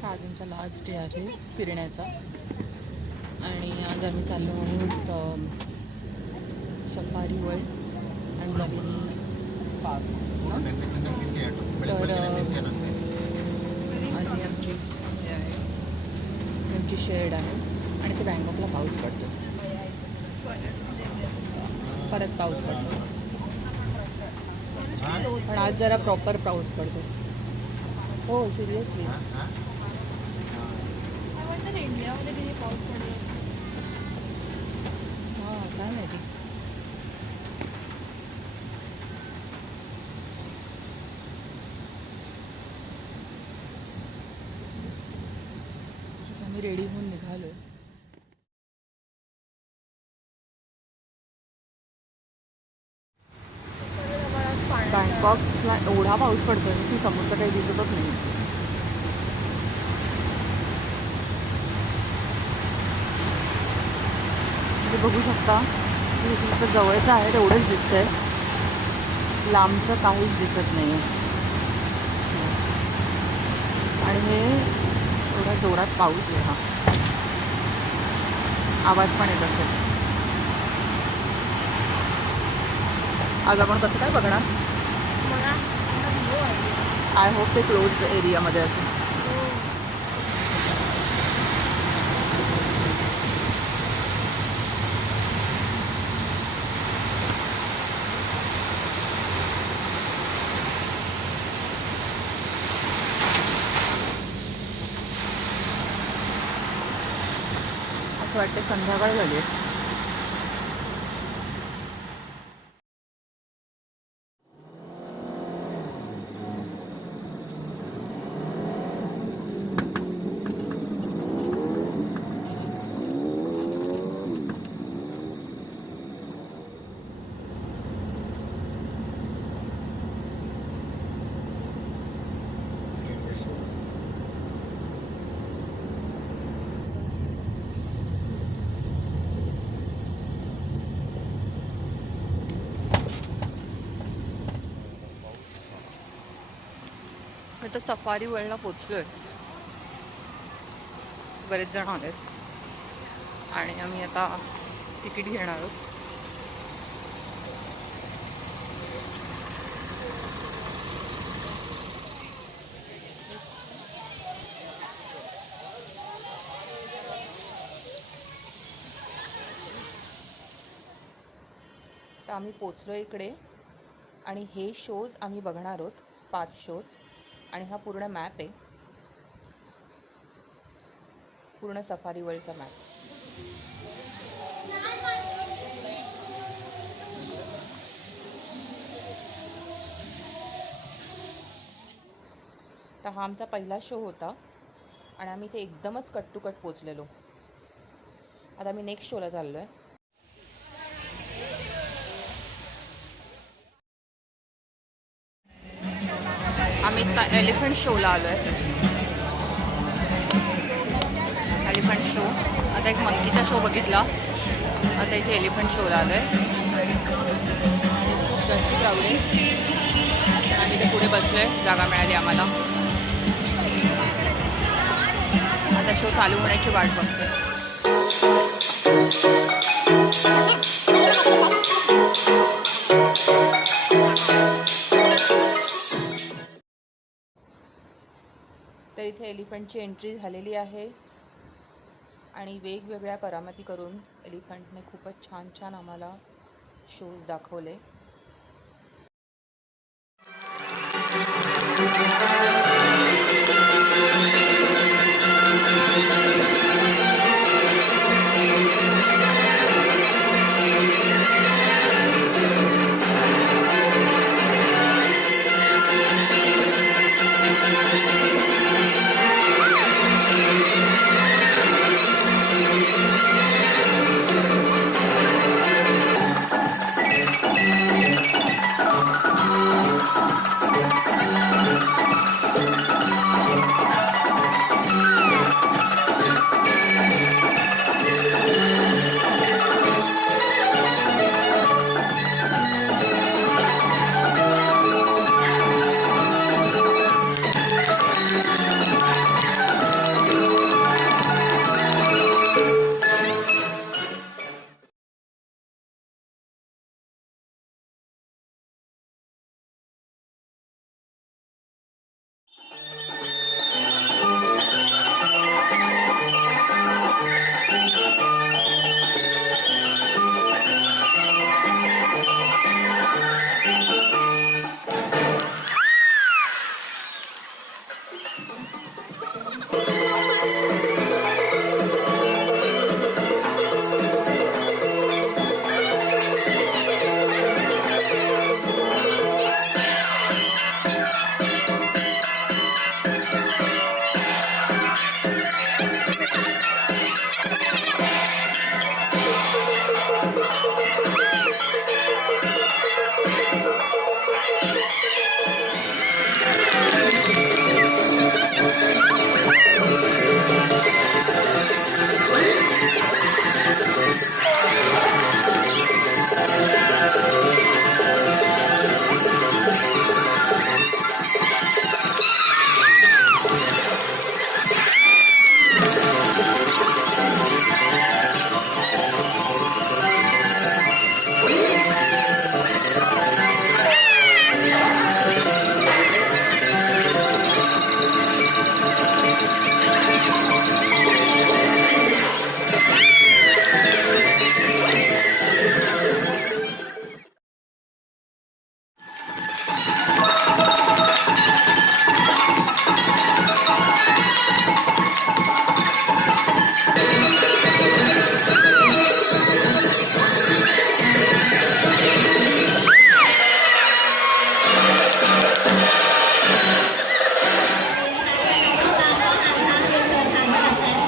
आज आमचा last day आहे फिरण्याचा आणि आज आम्ही चाललो आहोत सफारी वर्ल्ड आणि नवीन पार्क. तर आज ही आमची हे आहे, आमची शेड आहे आणि ते बँकॉकला पाऊस पडतो, परत पाऊस पडतो, पण आज जरा प्रॉपर पाऊस पडतो. हो सिरियसली. इंडियामध्ये किती पाऊस पडतो हां काय माहिती. आम्ही रेडी होऊन निघालोय. बँकॉकला एवढा पाऊस पडतोय की समुद्र काही दिसतच नाही. तुम्ही बघू शकता की जिथं जवळचं आहे तेवढंच दिसतंय, लांबचं काहीच दिसत नाही आहे. आणि हे एवढ्या जोरात पाऊस आहे. हा आवाज पण येत असेल. आज आपण कसं काय बघणार? मला आय होप ते क्लोज एरियामध्ये असेल. असं वाटतं संध्याकाळ झाली आहे. आता सफारी वर्ल्डला पोचलोय. बरेच जण आलेत आणि आम्ही आता तिकीट घेणार आहोत. तर आम्ही पोचलो इकडे आणि हे शोज आम्ही बघणार आहोत, 5 शोज. आणि हा पूर्ण मॅप आहे, पूर्ण सफारी वर्ल्डचा मॅप. तर हा आमचा पहिला शो होता आणि आम्ही इथे एकदमच कट टू कट पोचलेलो. आता आम्ही नेक्स्ट शोला चाललो आहे. आम्ही एलिफंट शोला आलो आहे. Elephant show. आता एक मंकीचा शो बघितला, आता इथे एलिफंट शोला आलो आहे. खूप जास्त क्राऊड आहे. आम्ही इथे पुढे बसलो आहे, जागा मिळाली आम्हाला. आता शो चालू होण्याची वाट बघतोय. तर इथे एलिफंटची एंट्री झालेली आहे आणि वेगवेगळ्या करामती करून एलिफंटने खूपच छान छान आम्हाला शोज दाखवले.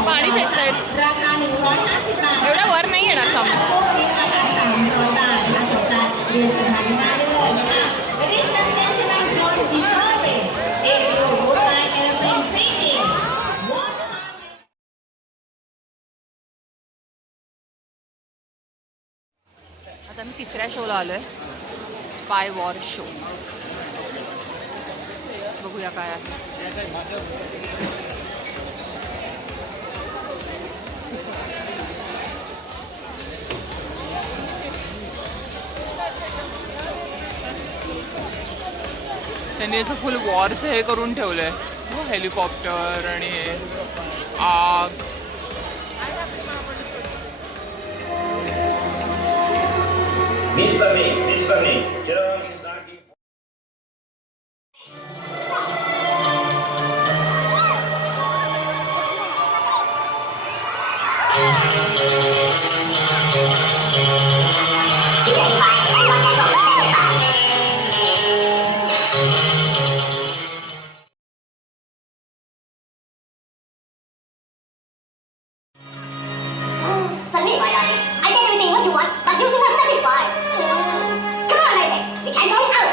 पाणी फेकतायत. एवढ्या वर नाही येणार सामान. आता मी तिसऱ्या शोला आलोय, स्पाय वॉर शो. बघूया काय आहे. त्यांनी असं फुल वॉरचं हे करून ठेवलंय, हेलिकॉप्टर आणि हे आग. Listen. Sunny, I get everything what you want, but you seem unsatisfied. Come on, Isaac, we can go out.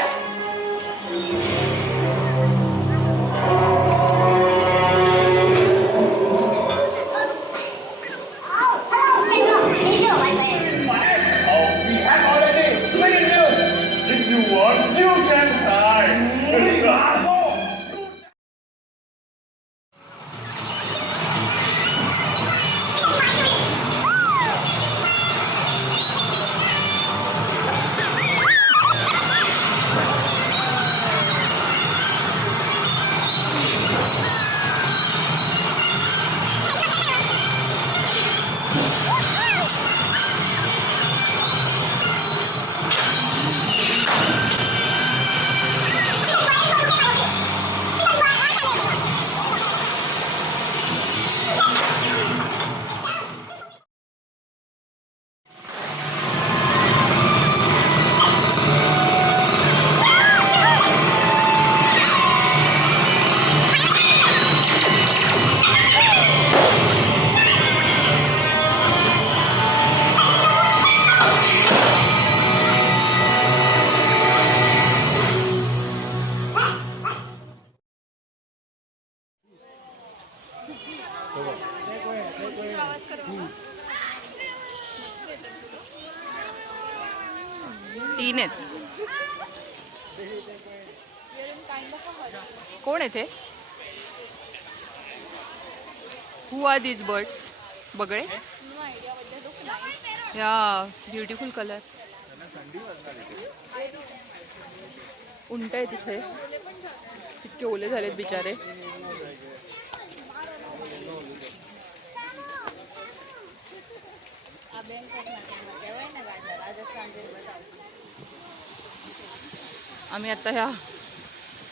Oh, hello, Kendra, my friend. Oh, we have already played you. If you want, you can hide. तीन आहेत. कोण आहे ते? Who are these birds? बगळे. या beautiful colour. उंट आहे तिथे, इतके ओले झालेत बिचारे. आम्ही आता ह्या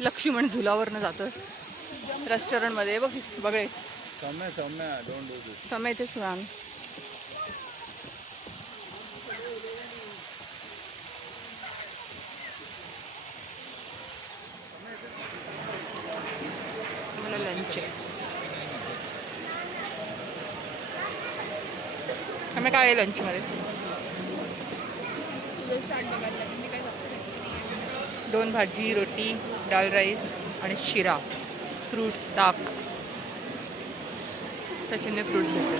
लक्ष्मण झुलावरनं जातोय. रेस्टॉरंटमध्ये बघ बघे सौम्या डोंट डू दिस. समय इथेच राहण. मला लंच आहे. आम्ही काय आहे लंचमध्ये? तुझं स्टार्ट बघायला लागेल. मी काय जास्त घेतलं नाही. 2 भाजी, रोटी, दाल राईस आणि शिरा, फ्रूट्स, ताक. सचिनने फ्रूट्स घेतले.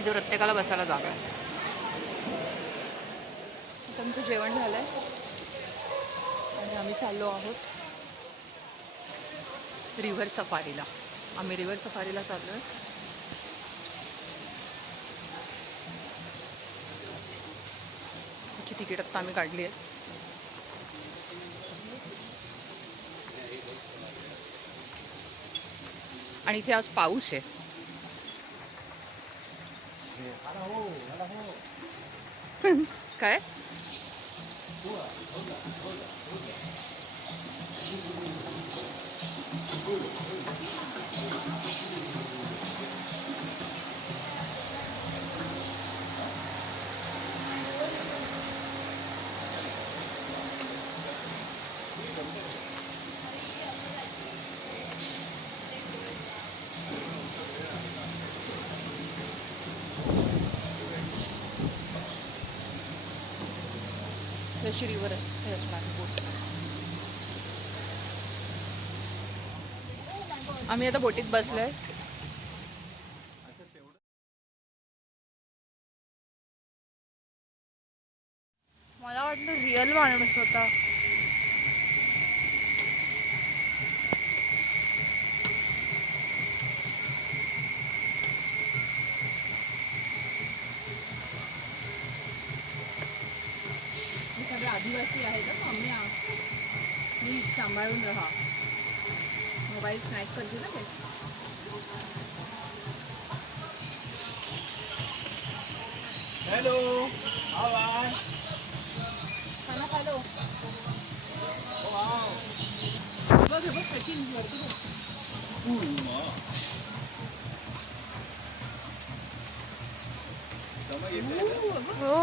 इथे प्रत्येकाला बसायला जागा आहे. आता आमचं जेवण झालं आहे आणि आम्ही चाललो आहोत रिव्हर सफारीला. आम्ही रिव्हर सफारीला चाललो आहे. तिकीट आत्ता आम्ही काढली आहेत. आणि इथे आज पाऊस आहे. काय जशी रिव्हर आहे हे असणार बोट. आम्ही आता बोटीत बसलोय. मला वाटलं रिअल माणूस होता. सगळे आदिवासी आहेत ना आम्ही. प्लीज सांभाळून राहा. मोबाईल स्नॅच करते ना ते. Hello, how I. खाना खा लो. बघ हे बघ सचिन वरती बघ. हो.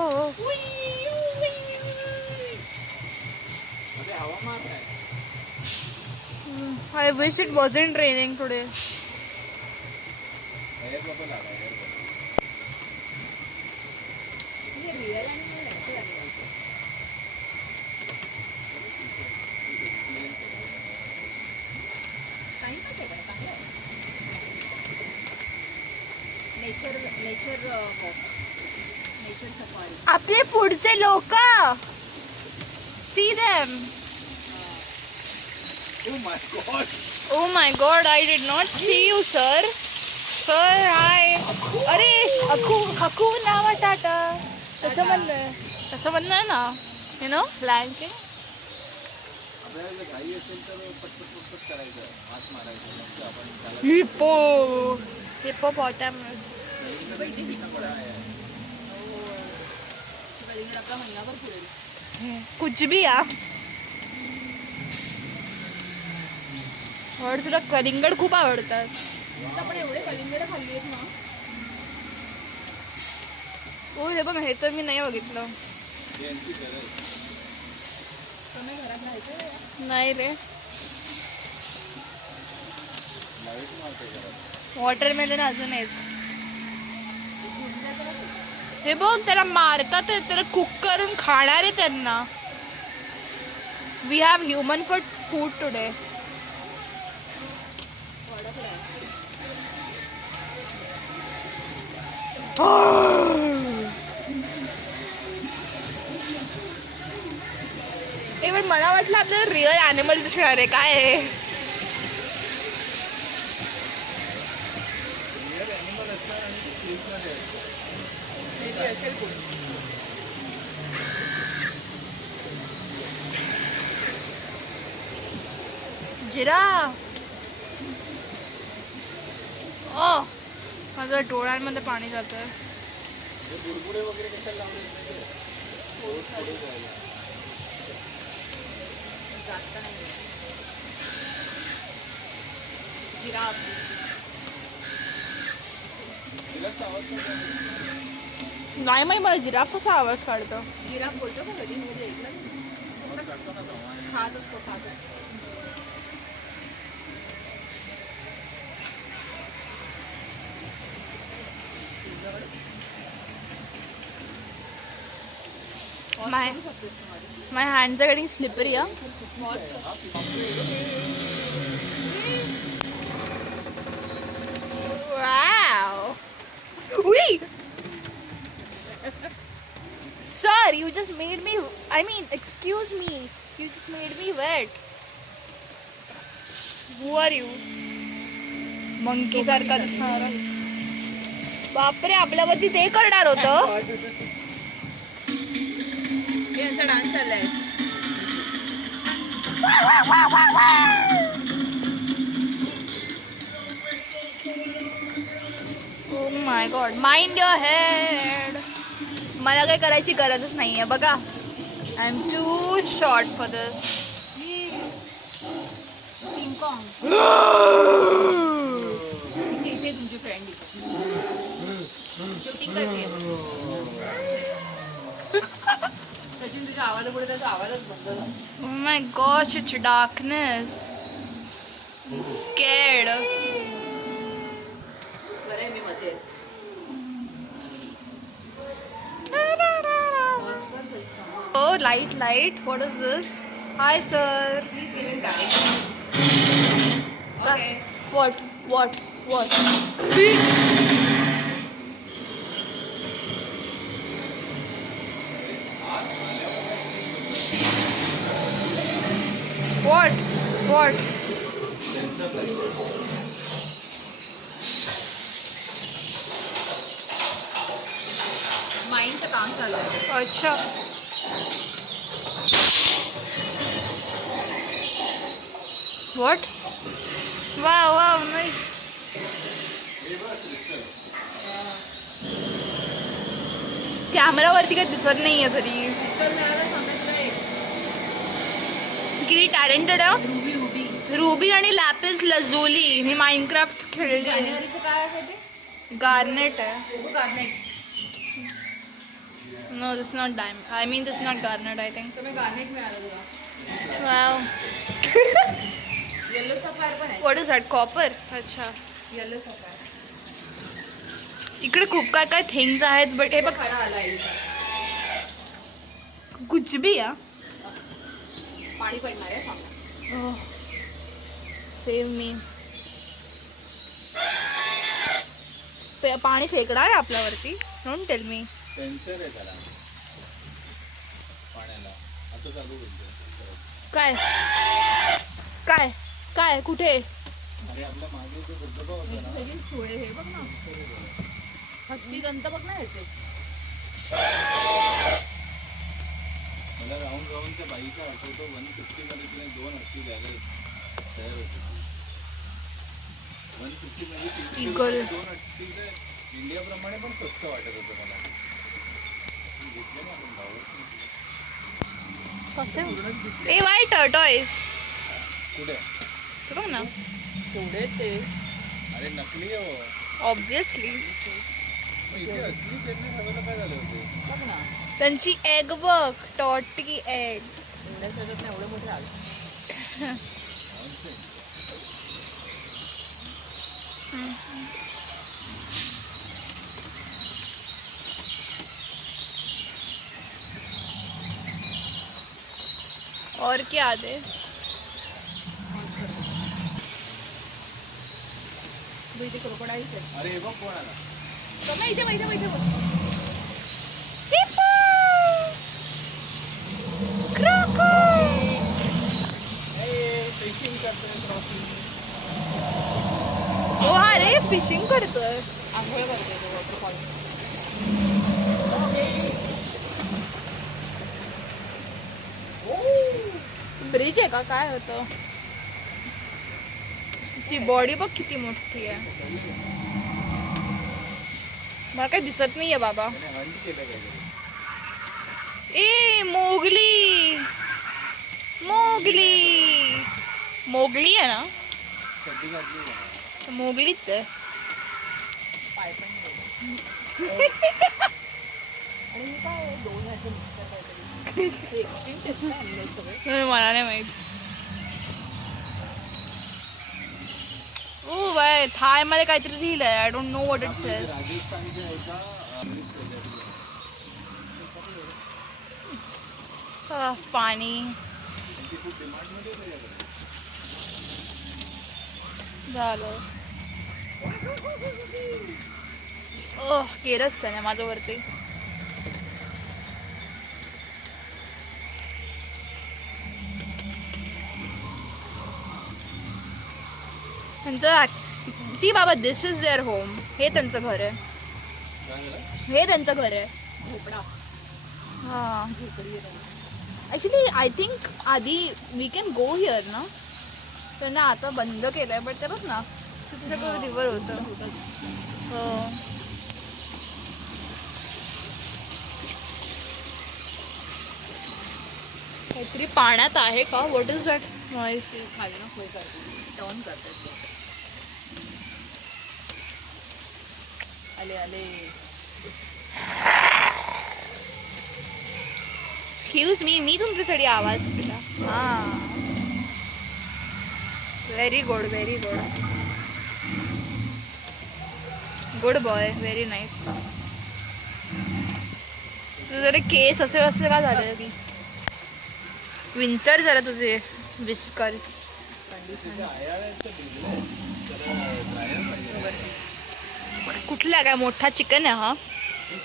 हवामान आहे. I wish it wasn't raining today. Nature safari. आपले पुढचे लोक. See them. Oh my god, I did not see you, sir. Sir, hi. अरे हकू नावा टाटा. त्याचं म्हणणं आहे ना, you know, lँकिंग. आपल्याला घाई असेल तर पटपट करायचं, हात मारायचं. आपण हिप्पोपॉटॅमस. आपला महिनाभर पुरेल. कुछ भी या. और तुला कलिंगड खूप आवडतात. आपण एवढे कलिंगड खाल्ली आहेत ना. हो हे बघ, हे तर मी नाही बघितलं. तुम्ही घरात राहायचं नाही रे. वॉटरमेलन अजून आहेत. हे बघ त्याला मारतात, त्याला कुक करून खाणार आहे त्यांना. We have human food today. पण मला वाटलं आपल्याला रिअल ॲनिमल दिसणार आहे. काय आहे जिरा. ओ माझ्या डोळ्यांमध्ये पाणी जातंय. जास्त नाही. नाही माहिती मला जिराफ कसा आवाज काढतो. जिराफ बोलतो का कधी म्हणजे ऐकलं खात असतो खात असतो. My hands are getting slippery. Yeah. Wow. Wait. Sir, you just made me. I mean, excuse me. You just made me wet. Who are you? Monkey सारखा दिसणारा. बापरे, आपल्यावरती ते करणार होतं. यांचा डान्स चाललाय. Oh my God. Mind your head. मला काही करायची गरजच नाहीये बघा. I am too short for this. इथे तुमची फ्रेंड शूटिंग करते. सचिन तुझ्या आवाजापुढे त्याचा आवाजच बंद झाला. Oh my gosh, it's darkness. I'm scared. बरं आहे मी मध्ये. Oh, light. What is this? Hi, sir. Okay. What? What? माईंडचं काम चालू आहे. अच्छा. What? Wow, nice. कॅमेरावरती काही दिसत नाहीये तरी. किती टॅलेंटेड आहे. रुबी आणि लॅपिस लझोली. मी माइनक्राफ्ट खेळली. जानेवारीचं काय आहे ते? गार्नेट आहे. Garnet. No, this is not diamond. I mean, this is not garnet, I think. तुम्ही गार्नेट मिळालं तुला. Wow. येलो सफायर पण आहे. What is that? Copper? अच्छा. Yellow sapphire. इकडे खूप काय थिंग्स आहेत बट हे बघ खडा आला आहे. कुछ भी आहे. पाणी पडणार आहे सांगा. Save me. पाणी फेकणार आहे आपल्यावरती. Don't tell me. सेन्सर आहे त्याला पाण्याला. आता चालू होईल. काय कुठे? अरे आपल्या मागे जो धबधबा होता ना. सगळी सोळे हे बघ ना. हत्ती दंत बघ ना ह्याचे. मला राहून त्या बाईचा आठवतो 150 मध्ये तिने 2 हत्ती द्यायला तयार होती. 150 म्हणजे 2 हत्ती इंडियाप्रमाणे पण स्वस्त वाटत होतं मला. घेतलं ना आपण भाव. ए वाय टर्टॉइस. कुठे बघ ना. केवढे ते. अरे नकली आहे हो. ऑब्विसली. इथे असली चटणी खायला काय झाले होते. बघ ना. त्यांची एग बघ. टॉटी एग. एवढ्या सगळ्यात एवढे मोठे आले. और क्या दे. इथे क्रोकोडाईल्स आहे. अरे हे बघ कोण आला. इथे बघ. फिशिंग करतोय. ओ अरे फिशिंग करतोय. आंघोळ करते तो वॉटरफॉल. ब्रिज आहे का काय होतं. ती बॉडी बघ किती मोठी आहे. मला काही दिसत नाहीये बाबा. हंट केलं काय. ए मोगली आहे ना. सध्या घातली मोगलीच आहे. पाय पण नाही. आणि हे काय आहे? 2 ह्याचे मिक्सर काहीतरी. हे extreme taste आहे आणलंय सगळं. मला नाही माहित. ओ बाय, थाय मध्ये काहीतरी लिहिलंय. I don't know what it says. राजस्थानच्या एका पाणी खूप डिमांडमध्ये झालं. केरच आहे ना माझ्यावरती. त्यांचं सी बाबा, दिस इज देअर होम. हे त्यांचं घर आहे. हे त्यांचं घर आहे. झोपडा. हां, ॲक्च्युली आय थिंक आधी वी कॅन गो हिअर ना. त्यांना आता बंद केलं आहे. बट ते बघ ना, तुझ्याकडे रिव्हर होतं. हो. काहीतरी पाण्यात आहे का? What is that noise? ते खाली ना होय करते. टर्न करतात. आले आले. एक्सक्यूज मी तुमच्यासाठी आवाज केला. हां, very good, very good. Good boy, very nice. तुझे जरा केस असे असे का झाले? विंचर जरा तुझे विस्कर्स. कुठला काय मोठा चिकन आहे हा?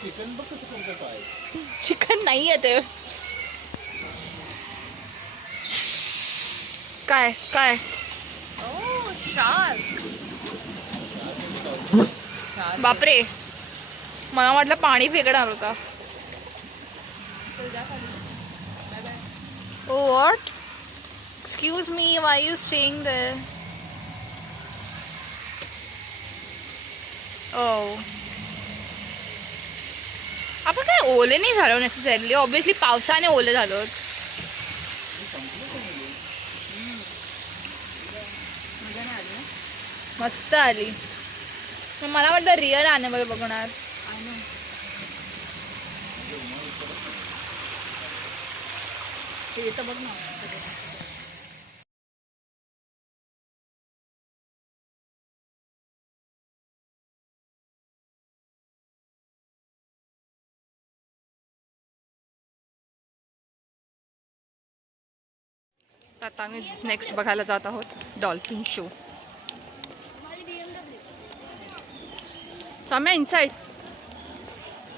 चिकन बघ कसं करतात आहे. चिकन नाही आहे ते. काय काय? Oh shark. बापरे, मला वाटलं पाणी फेकणार होता. Oh what? Excuse me, why you staying there? Oh, आपण काय ओले नाही झालो नेसेसरली. ऑब्विसली पावसाने ओले झालो. मस्त आली. मग मला वाटतं रिअल ॲनिमल बघणार. ते येतं बघ ना. आता आम्ही नेक्स्ट बघायला जात आहोत डॉल्फिन शो. साम्या इनसाइड.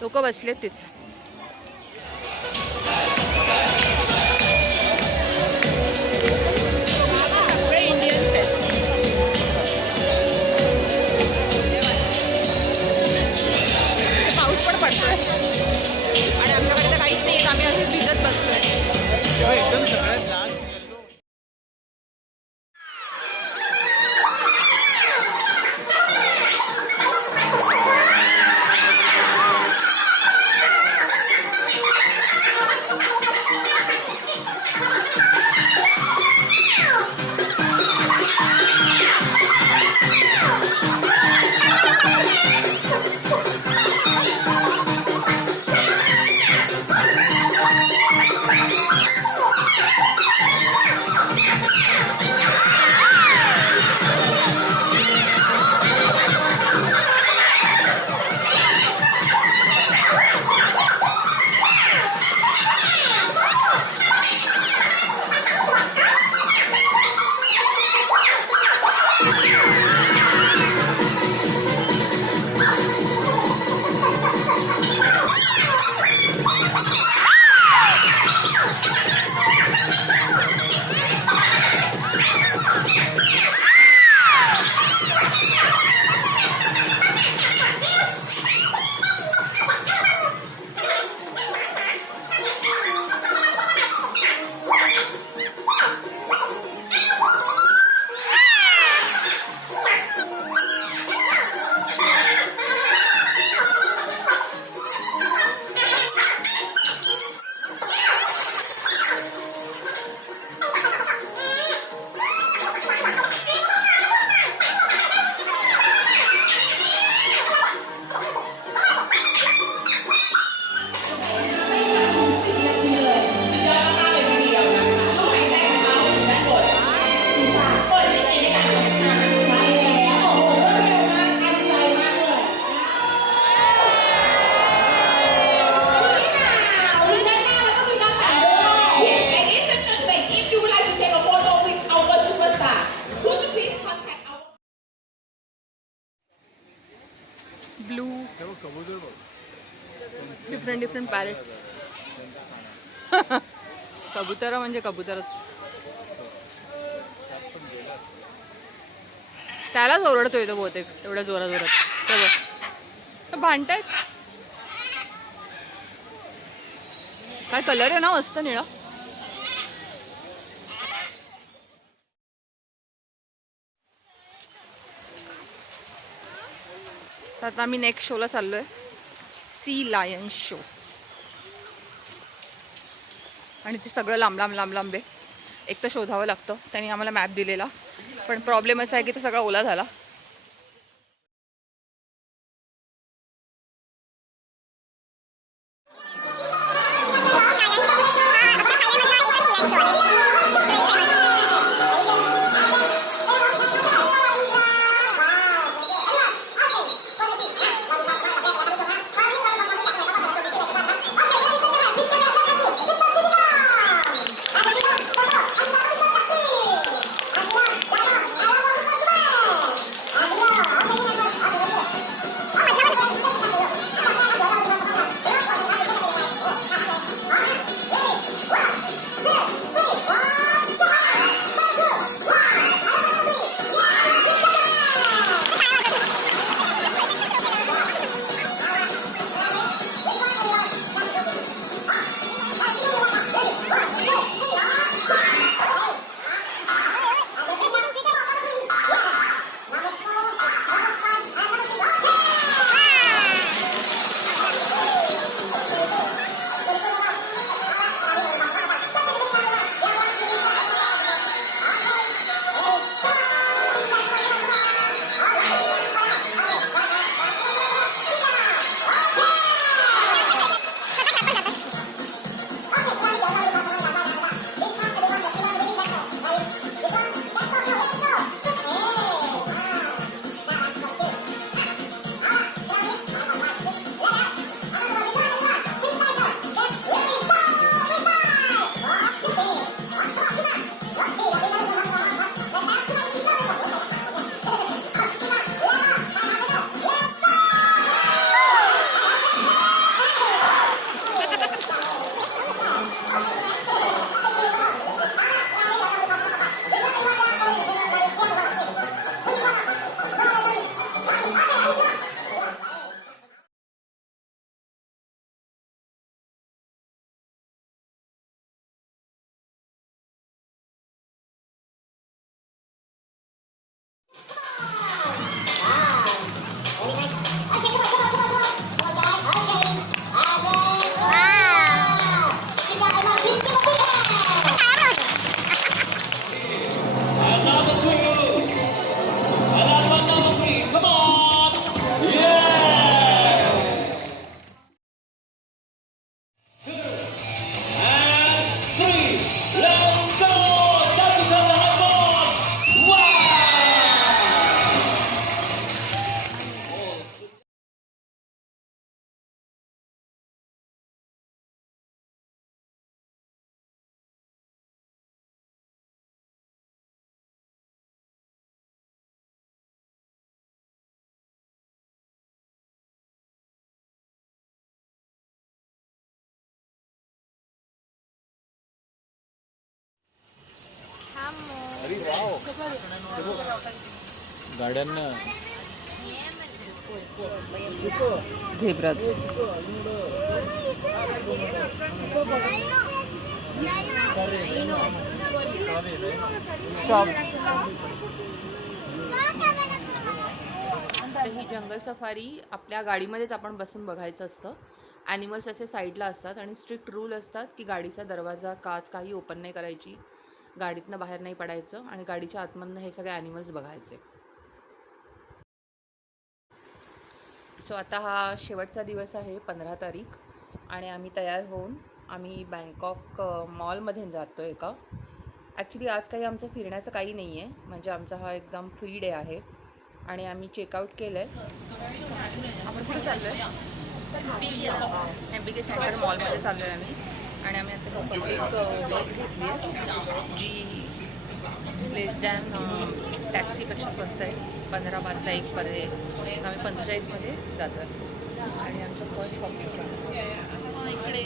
लोक बसलेत तिथे. इंडियन्स आहेत. पाऊस पण पडतोय आणि आमच्याकडे तर काहीच नाही. आम्ही असेच भिजत बसतोय. एकदम सगळ्यात लास्ट हे बघ कबूतर बघ. Different different parrots. कबुतर म्हणजे कबूतरच. त्यालाच ओरडतोय तो बहुतेक एवढ्या जोरात जोरात. ते बघ भांडतायत. काय कलर आहे ना मस्त निळा. तर आता आम्ही नेक्स्ट शोला चाललोय. Sea lion show. आणि ते सगळं लांब लांब लांब लांब आहे. एक तर शोधावं लागतं. त्यांनी आम्हाला मॅप दिलेला, पण प्रॉब्लेम असा आहे की तो सगळा ओला झाला. अरे वाव. गाड्यांना झेब्रा. ही जंगल सफारी आपल्या गाडीमध्येच आपण बसून बघायचं असतं. ॲनिमल्स असे साईडला असतात आणि स्ट्रिक्ट रूल असतात की गाडीचा दरवाजा काच काही ओपन नाही करायची, गाडीतनं बाहेर नाही पडायचं आणि गाडीच्या आतमधनं हे सगळे ॲनिमल्स बघायचे. सो आता हा शेवटचा दिवस आहे 15 तारीख आणि आम्ही तयार होऊन आम्ही बँकॉक मॉलमध्ये जातो आहे का. ॲक्च्युली आज काही आमचं फिरण्याचं काही नाही आहे, म्हणजे आमचा हा एकदम फ्री डे आहे आणि आम्ही चेकआउट केलं आहे. आपण कुठे चाललो आहे? MBK सेंटर मॉलमध्ये चाललो आहे आम्ही आणि आम्ही आता पब्लिक बेस घेतली आहे जी लेस दॅन टॅक्सीपेक्षा स्वस्त आहे. 15 बातला एक पर आहे. आम्ही 45मध्ये जातो आहे आणि आमचं फर्स्ट पब्लिक ट्रान्सपोर्ट इकडे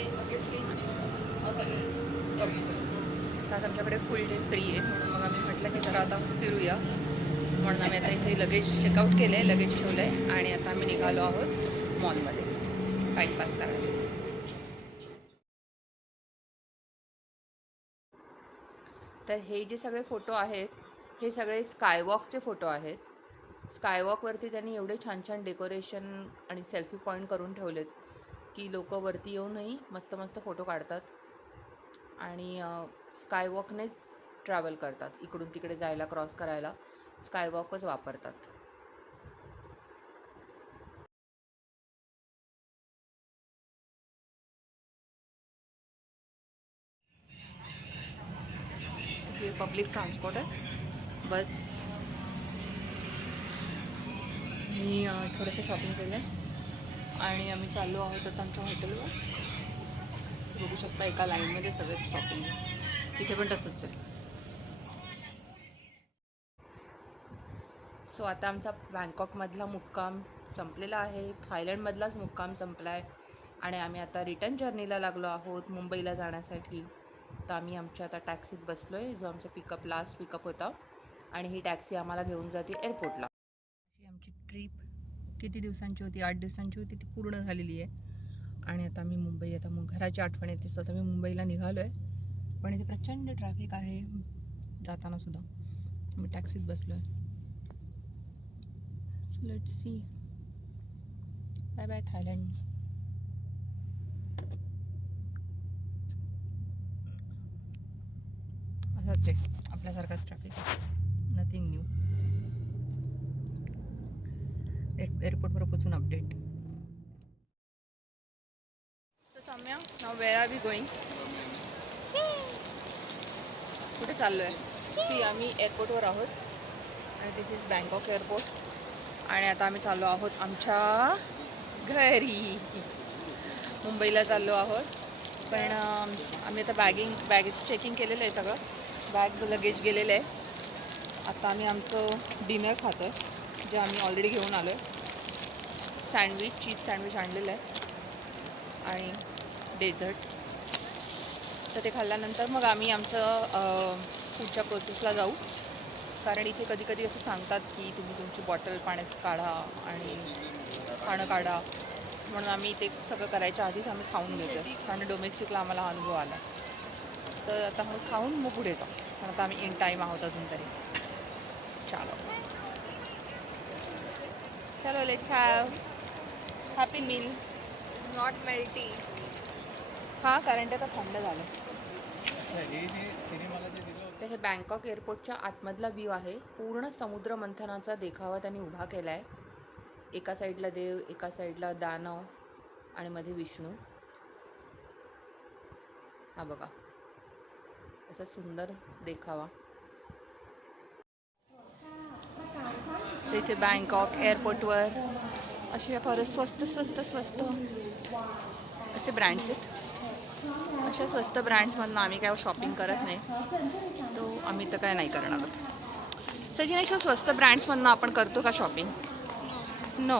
आज आमच्याकडे फुल डे फ्री आहे म्हणून मग आम्ही म्हटलं की जरा आता फिरूया. म्हणून आम्ही आता इथे लगेज चेकआउट केलं आहे, लगेज ठेवलं आहे आणि आता आम्ही निघालो आहोत मॉलमध्ये टाईमपास करायला. तर हे जे सगळे फोटो आहेत हे सगळे स्कायवॉकचे फोटो आहेत. स्कायवॉकवरती त्यांनी एवढे छान छान डेकोरेशन आणि सेल्फी पॉईंट करून ठेवलेत की लोक वरती येऊनही मस्त मस्त फोटो काढतात आणि स्कायवॉकनेच ट्रॅव्हल करतात. इकडून तिकडे जायला, क्रॉस करायला स्कायवॉकच वापरतात. हे पब्लिक ट्रान्सपोर्ट आहे. बस मी थोडंसं शॉपिंग केलं आहे आणि आम्ही चाललो आहोत आता आमच्या हॉटेलवर. बघू शकता एका लाईनमध्ये सगळे शॉपिंग. इथे पण तसंच आहे. सो आता आमचा बँकॉकमधला मुक्काम संपलेला आहे. थायलंडमधलाच मुक्काम संपला आहे आणि आम्ही आता रिटर्न जर्नीला लागलो आहोत मुंबईला जाण्यासाठी. तर आम्ही आमच्या आता टॅक्सीत बसलो आहे जो आमचा लास्ट पिकअप होता आणि ही टॅक्सी आम्हाला घेऊन जाते एअरपोर्टला. आमची ट्रिप किती दिवसांची होती? 8 दिवसांची होती. ती पूर्ण झालेली आहे आणि आता आम्ही मुंबई, आता मग घराची आठवण येते. स्वतः मी मुंबईला निघालो आहे पण इथे प्रचंड ट्रॅफिक आहे जाताना सुद्धा. मी टॅक्सीत बसलो आहे. So let's see. Bye bye Thailand. असंच आहे आपल्यासारखाच ट्रॅफिक, नथिंग न्यू. एअरपोर्टवर पोचून अपडेट. तर सौम्या, नाव वेअर आर वी गोईंग? कुठे चाललो आहे? सी, आम्ही एअरपोर्टवर आहोत आणि दिस इज बँकॉक एअरपोर्ट आणि आता आम्ही चाललो आहोत आमच्या घरी. मुंबईला चाललो आहोत पण आम्ही आता बॅगेज चेकिंग केलेलं आहे सगळं. बॅग लगेज गेलेलं आहे. आता आम्ही आमचं डिनर खातो आहे जे आम्ही ऑलरेडी घेऊन आलो आहे. सँडविच, चीज सँडविच आणलेलं आहे आणि डेझर्ट. तर ते खाल्ल्यानंतर मग आम्ही आमचं पुढच्या प्रोसेसला जाऊ. कारण इथे कधी कधी असं सांगतात की तुम्ही तुमची बॉटल पाण्याचं काढा आणि खाणं काढा. म्हणून आम्ही ते सगळं करायच्या आधीच आम्ही खाऊन घेतो कारण डोमेस्टिकला आम्हाला हा अनुभव आला. तर आता मग खाऊन मग पुढे जाऊ कारण आता आम्ही इन टाईम आहोत अजून तरी. चलो let's have happy meal. Not melty. हां, कारण ते आता थंड झालं. हे जे तिने मला जे दिलं तर हे बँकॉक एअरपोर्टच्या आतमधला व्ह्यू आहे. पूर्ण समुद्र मंथनाचा देखावा त्यांनी उभा केला आहे. एका साईडला देव, एका साईडला दानव आणि मध्ये विष्णू. हा बघा, असा सुंदर देखावा. तर इथे बँकॉक एअरपोर्टवर असे फारच स्वस्त स्वस्त स्वस्त असे ब्रँड्स आहेत. अशा स्वस्त ब्रँड्समधून आम्ही काय शॉपिंग करत नाही. तो आम्ही तर काय नाही करणार आहोत. सचिन, अशा स्वस्त ब्रँड्समधून आपण करतो का शॉपिंग? नो.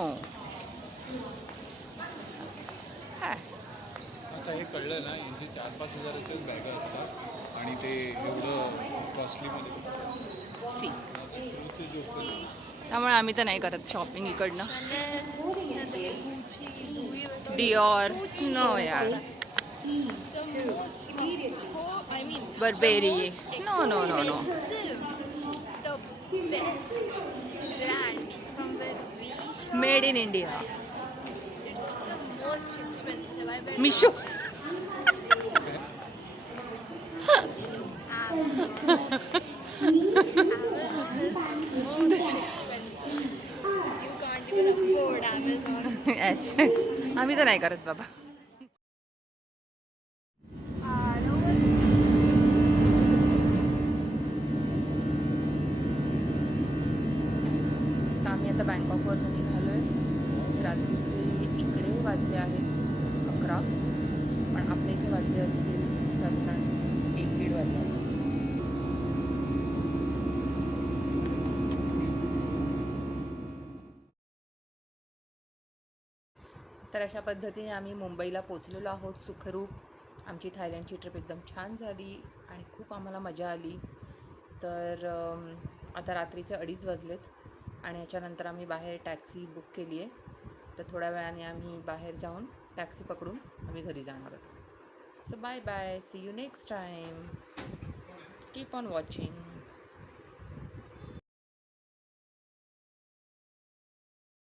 आता हे कळलं ना, यांची 4-5 हजाराच्याच बॅगा असतात आणि ते एवढं कॉस्टलीमध्ये सी, त्यामुळे आम्ही तर नाही करत शॉपिंग इकडनं. डिओर नो यार. Burberry no no no no. Made in India. Meesho. Yes, आम्ही तर नाही करत बाबा. आम्ही आता बँकॉकवरून निघालो आहे. रात्रीचे इकडे वाजले आहेत 11 पण आपल्या इथे वाजले असतील साधारण 1-1:30 वाजले. तर अशा पद्धतीने आम्ही मुंबईला पोचलेलो आहोत सुखरूप. आमची थायलंडची ट्रिप एकदम छान झाली आणि खूप आम्हाला मजा आली. तर आता रात्रीचे 2:30 वाजलेत आणि याच्यानंतर आम्ही बाहेर टॅक्सी बुक केली आहे. तर थोड्या वेळाने आम्ही बाहेर जाऊन टॅक्सी पकडून आम्ही घरी जाणार आहोत. So bye bye, see you next time, keep on watching.